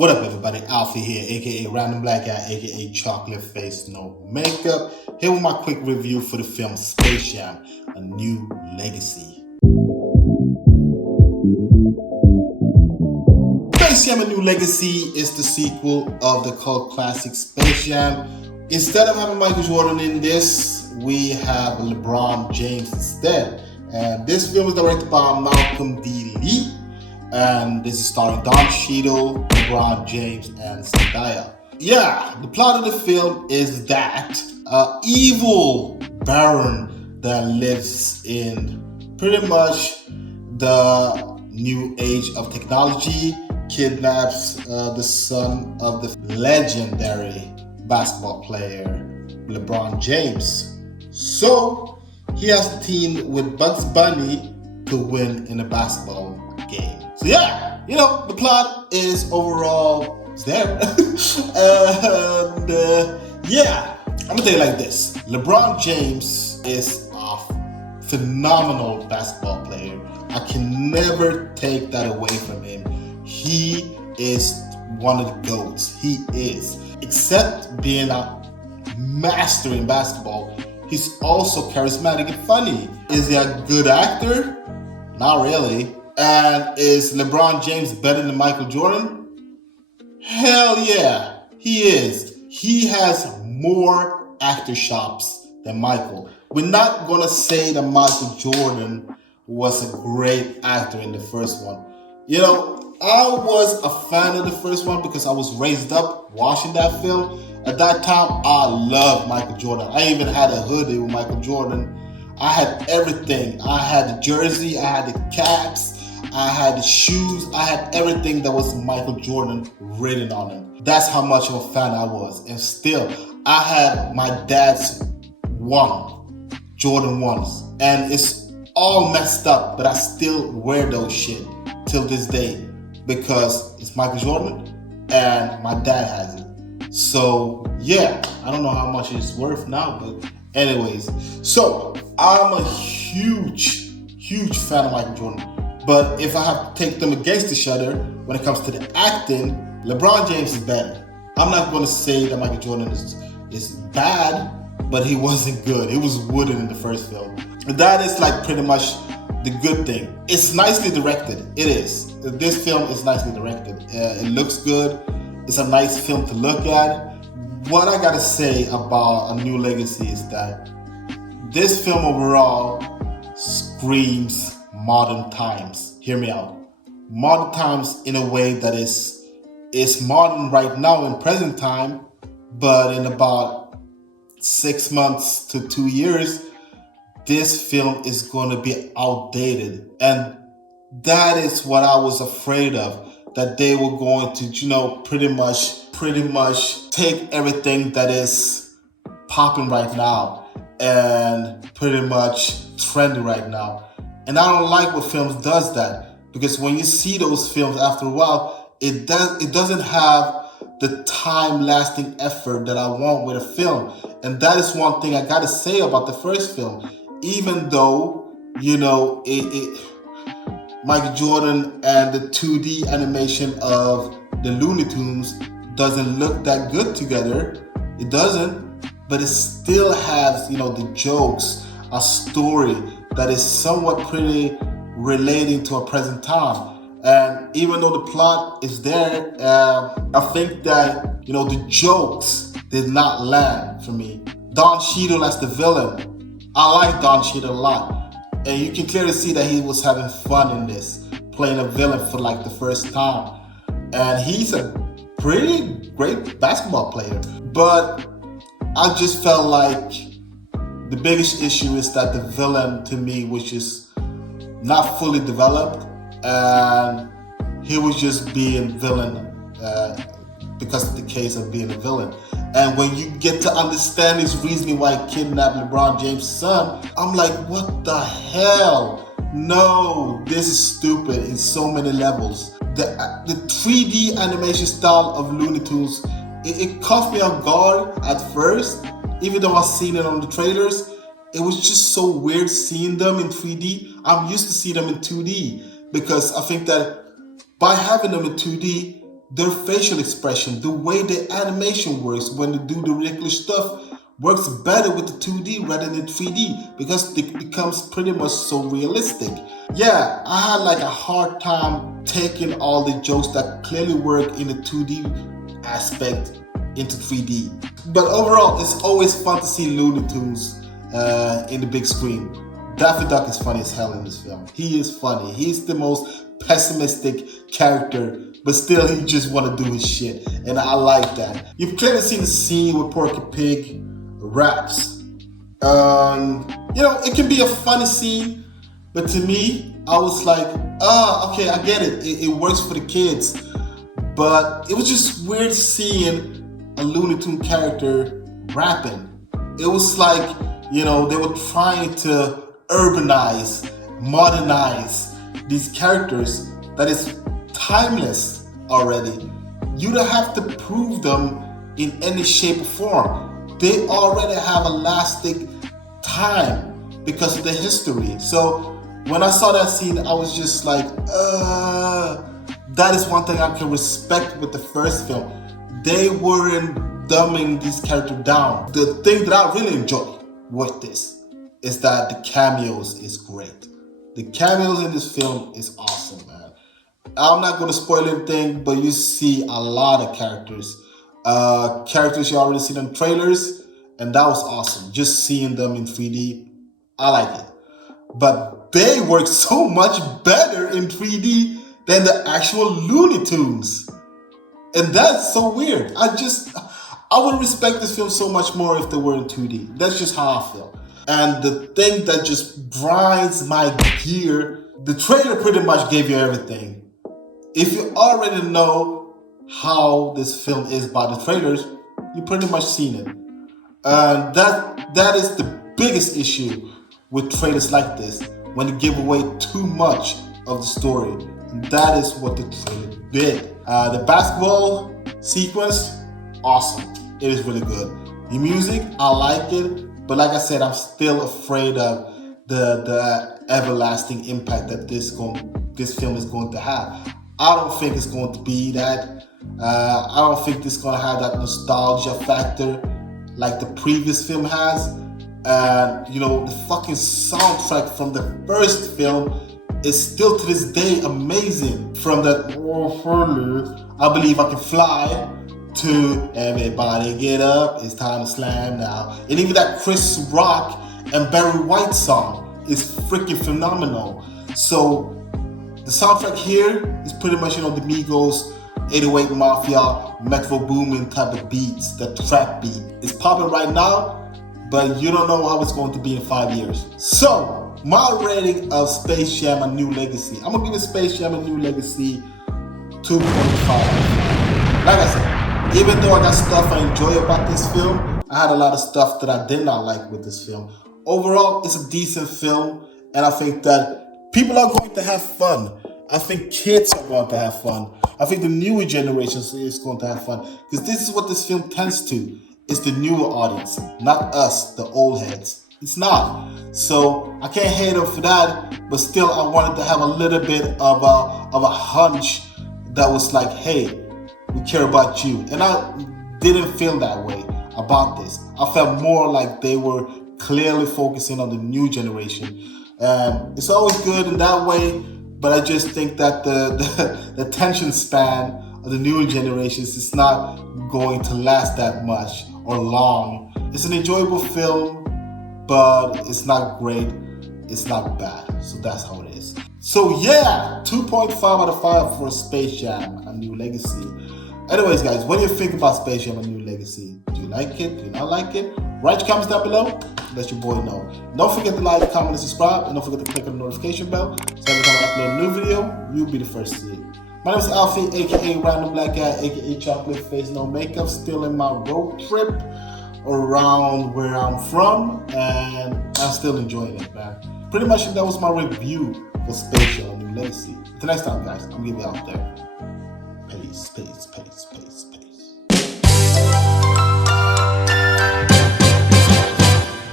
What up, everybody? Alfie here, aka Random Black Guy, aka Chocolate Face No Makeup. Here with my quick review for the film Space Jam: A New Legacy. Space Jam: A New Legacy is the sequel of the cult classic Space Jam. Instead of having Michael Jordan in this, we have LeBron James instead. And this film is directed by Malcolm D. Lee. And this is starring Don Cheadle, LeBron James, and Zendaya. Yeah, the plot of the film is that an evil baron that lives in pretty much the new age of technology kidnaps the son of the legendary basketball player LeBron James. So he has to team with Bugs Bunny to win in a basketball game. So yeah, the plot is overall there. And yeah, I'm gonna tell you like this. LeBron James is a phenomenal basketball player. I can never take that away from him. He is one of the GOATs. He is. Except being a master in basketball, he's also charismatic and funny. Is he a good actor? Not really. And is LeBron James better than Michael Jordan? Hell yeah, he is. He has more actor chops than Michael. We're not gonna say that Michael Jordan was a great actor in the first one. I was a fan of the first one because I was raised up watching that film. At that time, I loved Michael Jordan. I even had a hoodie with Michael Jordan. I had everything. I had the jersey, I had the caps, I had the shoes, I had everything that was Michael Jordan written on it. That's how much of a fan I was. And still, I had my dad's Jordan 1s. And it's all messed up, but I still wear those shit till this day because it's Michael Jordan and my dad has it. So yeah, I don't know how much it's worth now, but anyways. So I'm a huge fan of Michael Jordan. But if I have to take them against each other when it comes to the acting, LeBron James is better. I'm not going to say that Michael Jordan is bad, but he wasn't good. He was wooden in the first film. And that is like pretty much the good thing. It's nicely directed. It is. This film is nicely directed. It looks good. It's a nice film to look at. What I got to say about A New Legacy is that this film overall screams modern times. Hear me out. Modern times in a way that is modern right now in present time, but in about 6 months to 2 years, this film is going to be outdated. And that is what I was afraid of, that they were going to, pretty much take everything that is popping right now and pretty much trendy right now. And I don't like when films does that, because when you see those films after a while, it doesn't have the time-lasting effort that I want with a film. And that is one thing I gotta say about the first film. Even though, Michael Jordan and the 2D animation of the Looney Tunes doesn't look that good together. It doesn't, but it still has, the jokes, a story that is somewhat pretty relating to a present time. And even though the plot is there, I think that, the jokes did not land for me. Don Cheadle as the villain. I like Don Cheadle a lot. And you can clearly see that he was having fun in this, playing a villain for like the first time. And he's a pretty great basketball player. But I just felt like the biggest issue is that the villain to me was just not fully developed, and he was just being villain because of the case of being a villain. And when you get to understand his reasoning why he kidnapped LeBron James' son, I'm like, what the hell? No, this is stupid in so many levels. The 3D animation style of Looney Tunes, it caught me off guard at first. Even though I've seen it on the trailers, it was just so weird seeing them in 3D. I'm used to seeing them in 2D because I think that by having them in 2D, their facial expression, the way the animation works when they do the ridiculous stuff works better with the 2D rather than 3D because it becomes pretty much so realistic. Yeah, I had like a hard time taking all the jokes that clearly work in the 2D aspect into 3D. But overall, it's always fun to see Looney Tunes in the big screen. Daffy Duck is funny as hell in this film. He is funny. He's the most pessimistic character, but still he just want to do his shit, and I like that. You've clearly seen the scene where Porky Pig raps. It can be a funny scene, but to me, I was like, okay, I get it. It works for the kids, but it was just weird seeing a Looney Tune character rapping. It was like, they were trying to urbanize, modernize these characters that is timeless already. You don't have to prove them in any shape or form. They already have a lasting time because of the history. So when I saw that scene, I was just like, that is one thing I can respect with the first film. They weren't dumbing these characters down. The thing that I really enjoy with this is that the cameos is great. The cameos in this film is awesome, man. I'm not going to spoil anything, but you see a lot of characters. Characters you already seen in trailers, and that was awesome. Just seeing them in 3D, I like it. But they work so much better in 3D than the actual Looney Tunes. And that's so weird. I would respect this film so much more if they were in 2D. That's just how I feel. And the thing that just grinds my gear, the trailer pretty much gave you everything. If you already know how this film is by the trailers, you pretty much seen it. And that is the biggest issue with trailers like this, when they give away too much of the story. And that is what the trailer did. The basketball sequence, awesome. It is really good. The music, I like it. But like I said, I'm still afraid of the everlasting impact that this film is going to have. I don't think it's going to be that. I don't think it's going to have that nostalgia factor like the previous film has. And the fucking soundtrack from the first film is still to this day amazing. From that I Believe I Can Fly to Everybody Get Up, It's Time to Slam Now. And even that Chris Rock and Barry White song is freaking phenomenal. So the soundtrack here is pretty much, the Migos, 808 Mafia, Metro Boomin type of beats, that trap beat. It's popping right now, but you don't know how it's going to be in 5 years. So my rating of Space Jam: A New Legacy, I'm gonna give it Space Jam: A New Legacy 2.5. Like I said, even though I got stuff I enjoy about this film, I had a lot of stuff that I did not like with this film. Overall, it's a decent film, and I think that people are going to have fun. I think kids are going to have fun. I think the newer generation is going to have fun, because this is what this film tends to. It's the newer audience, not us, the old heads. It's not. So I can't hate them for that, but still I wanted to have a little bit of a hunch that was like, hey, we care about you. And I didn't feel that way about this. I felt more like they were clearly focusing on the new generation. It's always good in that way, but I just think that the attention span of the newer generations is not going to last that much or long. It's an enjoyable film, but it's not great. It's not bad. So that's how it is. So yeah, 2.5 out of 5 for Space Jam: A New Legacy. Anyways, guys, what do you think about Space Jam: A New Legacy? Do you like it? Do you not like it? Write your comments down below. Let your boy know. Don't forget to like, comment, and subscribe. And don't forget to click on the notification bell, so every time I upload a new video, you'll be the first to see it. My name is Alfie, aka Random Black Guy, aka Chocolate Face No Makeup. Still in my road trip around where I'm from, and I'm still enjoying it, man. Pretty much that was my review for Space Jam: A New Legacy. Until next time, guys, I'm gonna be out there. Peace, peace, peace, peace.